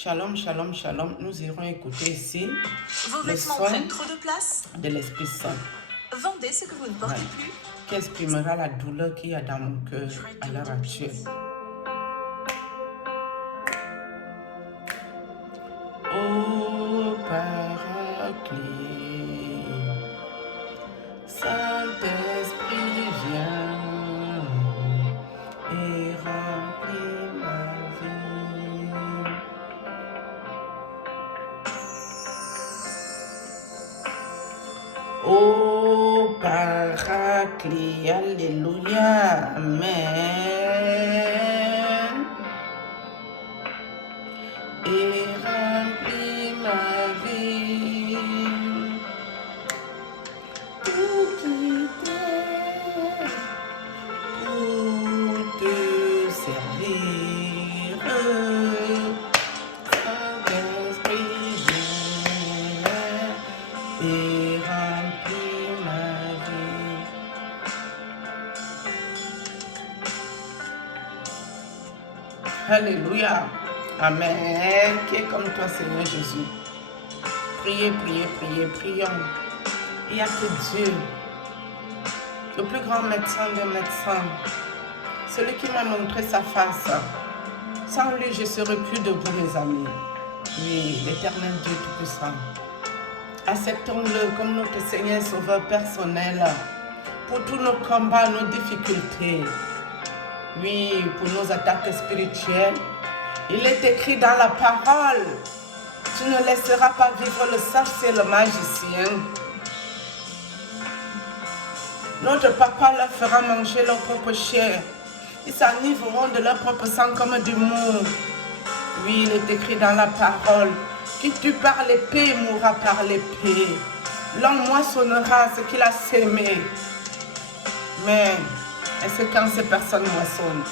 Shalom, shalom, shalom. Nous irons écouter ici Vos le vêtements son prennent trop de place? de l'Esprit Saint Vendez ce que vous ne portez plus. qui exprimera la douleur qu'il y a dans mon cœur à l'heure actuelle. Ô Paraclet, Saint-Esprit viens et remplis ma vie. Ô Paraclet, alléluia, amen. Et remplis ma vie. Tout quitter pour te servir. Saint-Esprit viens et remplis ma vie. Alléluia. Amen. Qui est comme toi, Seigneur Jésus? Priez, priez, priez, prions. Il n'y a que Dieu, le plus grand médecin des médecins, celui qui m'a montré sa face. Sans lui, je ne serais plus debout, mes amis. Oui, l'éternel Dieu Tout-Puissant. Acceptons-le comme notre Seigneur Sauveur personnel pour tous nos combats, nos difficultés. Oui, pour nos attaques spirituelles. Il est écrit dans la parole, tu ne laisseras pas vivre le sorcier et le magicien. Notre papa leur fera manger leur propre chair. Ils s'enivreront de leur propre sang comme du mou. Oui, il est écrit dans la parole, qui tue par l'épée mourra par l'épée. L'homme moissonnera ce qu'il a sémé. Mais est-ce que quand ces personnes moissonnent,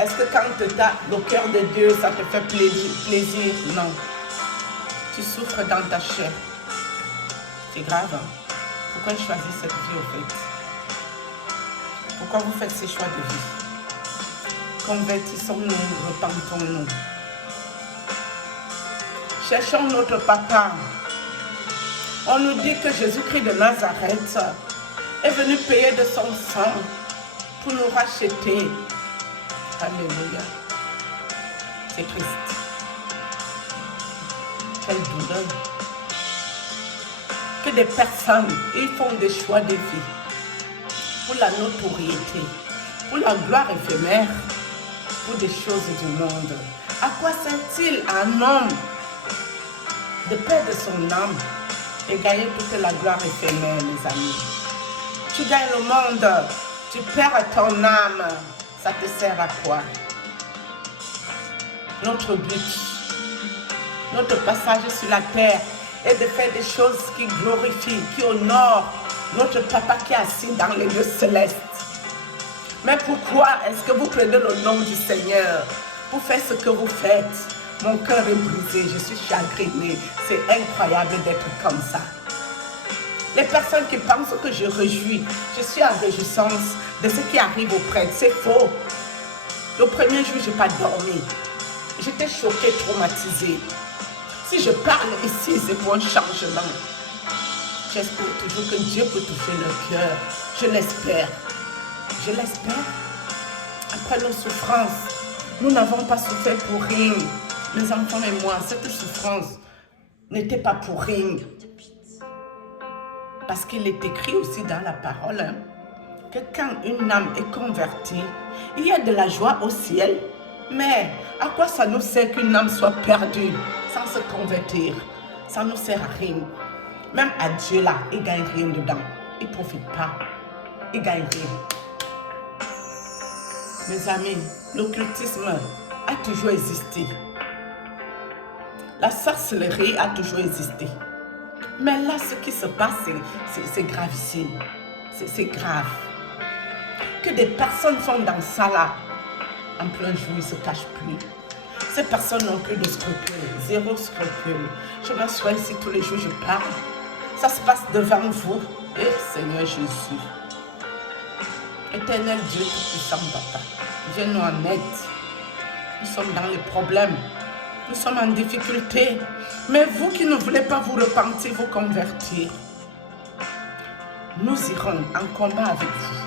est-ce que quand tu as le cœur de Dieu, ça te fait plaisir? Non. Tu souffres dans ta chair. C'est grave. Hein? Pourquoi choisir cette vie au fait? Pourquoi vous faites ces choix de vie? Convertissons-nous, repentons-nous. Cherchons notre papa. On nous dit que Jésus-Christ de Nazareth est venu payer de son sang pour nous racheter. Alléluia. C'est triste. Quelle douleur. Que des personnes, ils font des choix de vie pour la notoriété, pour la gloire éphémère, pour des choses du monde. À quoi sert-il à un homme de perdre son âme et gagner toute la gloire éphémère, mes amis? Tu gagnes le monde, tu perds ton âme. Ça te sert à quoi? Notre but, notre passage sur la terre est de faire des choses qui glorifient, qui honorent notre papa qui est assis dans les lieux célestes. Mais pourquoi est-ce que vous prenez le nom du Seigneur pour faire ce que vous faites? Mon cœur est brisé, je suis chagrinée. C'est incroyable d'être comme ça. Les personnes qui pensent que je réjouis, je suis en réjouissance de ce qui arrive auprès. C'est faux. Le premier jour, je n'ai pas dormi. J'étais choquée, traumatisée. Si je parle ici, c'est pour un changement. J'espère toujours que Dieu peut toucher le cœur. Je l'espère. Je l'espère. Après nos souffrances, nous n'avons pas souffert pour rien. Mes enfants et moi, cette souffrance n'était pas pour rien. Parce qu'il est écrit aussi dans la parole hein, que quand une âme est convertie, il y a de la joie au ciel. Mais à quoi ça nous sert qu'une âme soit perdue sans se convertir? Ça ne nous sert à rien. Même à Dieu là, il ne gagne rien dedans. Il ne profite pas. Il ne gagne rien. Mes amis, l'occultisme a toujours existé. La sorcellerie a toujours existé. Mais là, ce qui se passe, c'est gravissime. C'est grave. Que des personnes sont dans ça là. En plein jour, ils ne se cachent plus. Ces personnes n'ont que de scrupules, zéro scrupule. Je m'assois ici tous les jours, je parle. Ça se passe devant vous. Et Seigneur Jésus. Éternel Dieu Tout-Puissant, Papa, viens nous en aide. Nous sommes dans les problèmes. Nous sommes en difficulté. Mais vous qui ne voulez pas vous repentir, vous convertir, nous irons en combat avec vous.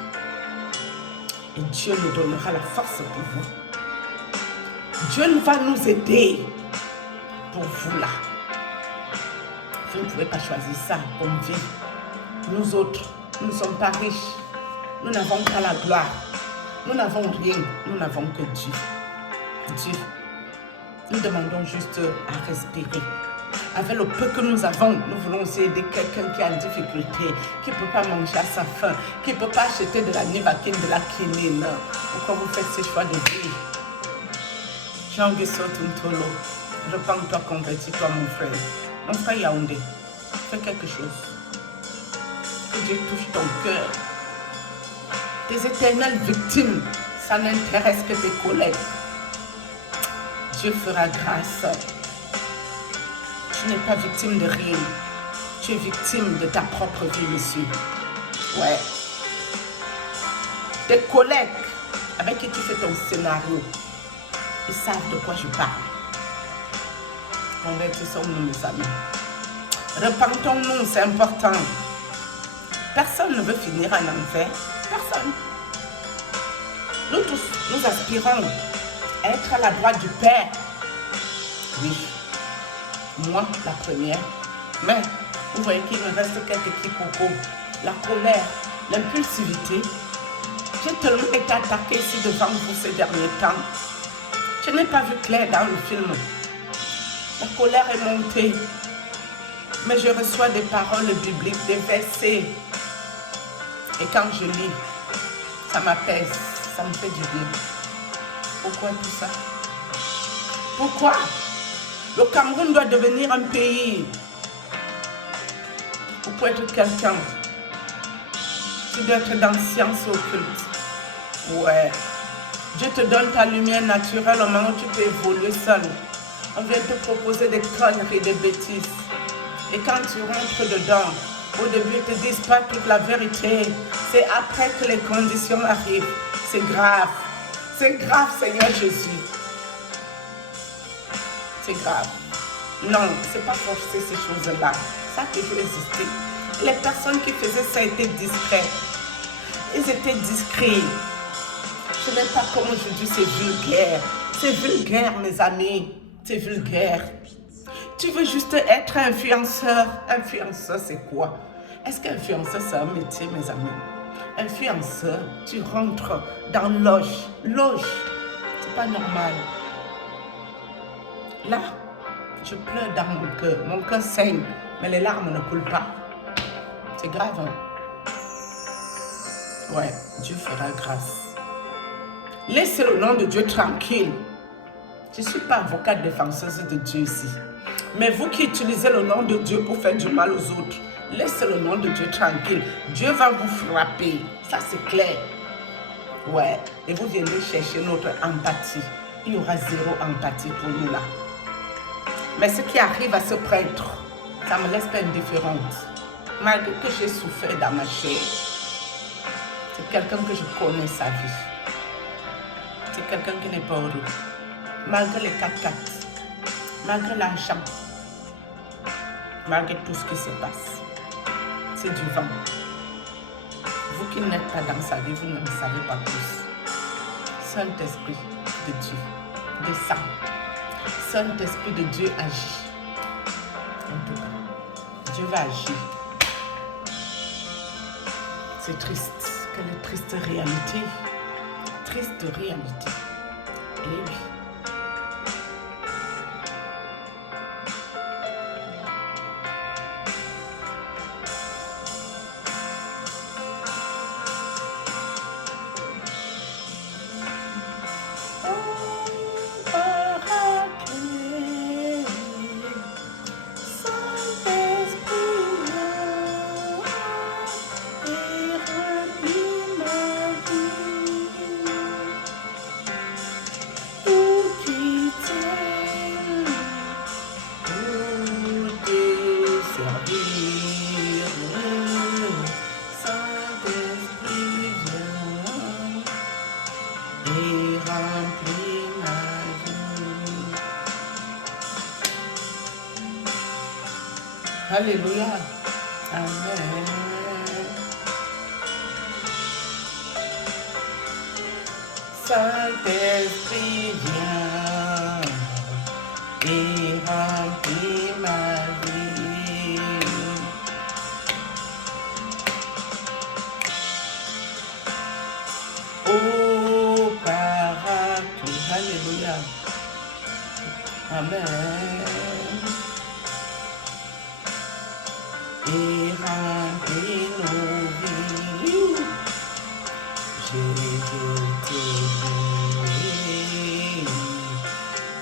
Et Dieu nous donnera la force pour vous. Dieu va nous aider pour vous là. Vous ne pouvez pas choisir ça comme vie. Nous autres, nous ne sommes pas riches. Nous n'avons pas la gloire. Nous n'avons rien. Nous n'avons que Dieu. Dieu. Nous demandons juste à respirer. Avec le peu que nous avons, nous voulons aussi aider quelqu'un qui est en difficulté, qui ne peut pas manger à sa faim, qui ne peut pas acheter de la nivaquine, de la quinine. Pourquoi vous faites ces choix de vie? Jean-Guissot Tuntolo, repends-toi, convertis-toi, mon frère. Mon frère Yaoundé, fais quelque chose. Que Dieu touche ton cœur. Tes éternelles victimes, ça n'intéresse que tes collègues. Dieu fera grâce. Tu n'es pas victime de rien. Tu es victime de ta propre vie, monsieur. Ouais. Tes collègues avec qui tu fais ton scénario, ils savent de quoi je parle. Convertissons-nous, mes amis. Repentons-nous, c'est important. Personne ne veut finir en enfer. Personne. Nous tous, nous aspirons à être à la droite du Père. Oui. Moi, la première. Mais, vous voyez qu'il me reste quelques quiproquos. La colère, l'impulsivité. J'ai tellement été attaquée ici devant vous ces derniers temps. Je n'ai pas vu clair dans le film. La colère est montée. Mais je reçois des paroles bibliques, des versets. Et quand je lis, ça m'apaise, ça me fait du bien. Pourquoi tout ça? Pourquoi? Le Cameroun doit devenir un pays où pour être quelqu'un, tu dois être dans science occulte. Ouais. Dieu te donne ta lumière naturelle au moment où tu peux évoluer seul. On vient te proposer des conneries, des bêtises. Et quand tu rentres dedans, au début, ils ne te disent pas toute la vérité. C'est après que les conditions arrivent. C'est grave. C'est grave, Seigneur Jésus. C'est grave. Non, c'est pas forcer ces choses-là. Ça a toujours existé. Les personnes qui faisaient ça étaient discrètes. Ils étaient discrets. Ce n'est pas comme aujourd'hui, c'est vulgaire. C'est vulgaire, mes amis. C'est vulgaire. Tu veux juste être influenceur. Influenceur, c'est quoi? Est-ce qu'influenceur, c'est un métier, mes amis? Influenceur, tu rentres dans loge. Loge, c'est pas normal. Là, je pleure dans mon cœur. Mon cœur saigne, mais les larmes ne coulent pas. C'est grave, hein? Ouais, Dieu fera grâce. Laissez le nom de Dieu tranquille. Je ne suis pas avocate défenseuse de Dieu ici. Mais vous qui utilisez le nom de Dieu pour faire du mal aux autres, laissez le nom de Dieu tranquille. Dieu va vous frapper. Ça, c'est clair. Ouais. Et vous viendrez chercher notre empathie. Il y aura zéro empathie pour nous là. Mais ce qui arrive à ce prêtre, ça me laisse pas indifférente. Malgré que j'ai souffert dans ma chair. C'est quelqu'un que je connais sa vie. C'est quelqu'un qui n'est pas heureux. Malgré les 4x4. Malgré l'argent. Malgré tout ce qui se passe. C'est du vent. Vous qui n'êtes pas dans sa vie, vous ne le savez pas plus. Saint-Esprit de Dieu descend. Saint-Esprit de Dieu agit. En tout cas, Dieu va agir. C'est triste. Quelle triste réalité. Triste réalité. Et oui. Alléluia. Amen. Saint-Esprit, viens et remplis ma vie. Oh, paraclet. Alléluia. Amen. Et remplis nos vies. Jésus te bénit.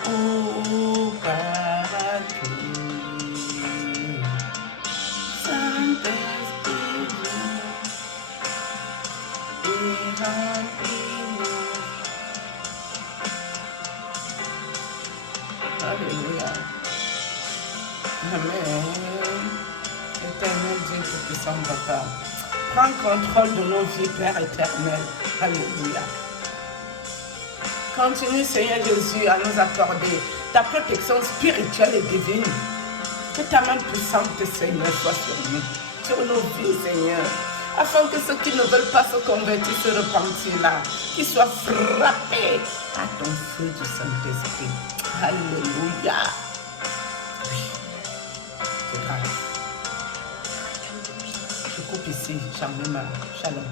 Oh, paraclet. Saint-Esprit, viens et remplis nos. Alléluia. Amen. Éternel Dieu Tout-Puissant, Papa, prends contrôle de nos vies, Père éternel. Alléluia. Continue, Seigneur Jésus, à nous accorder ta protection spirituelle et divine. Que ta main puissante, Seigneur, soit sur nous, sur nos vies, Seigneur. Afin que ceux qui ne veulent pas se convertir, se repentir là, qu'ils soient frappés à ton feu du Saint-Esprit. Alléluia. Oui, c'est grave. Je coupe ici. Shalom.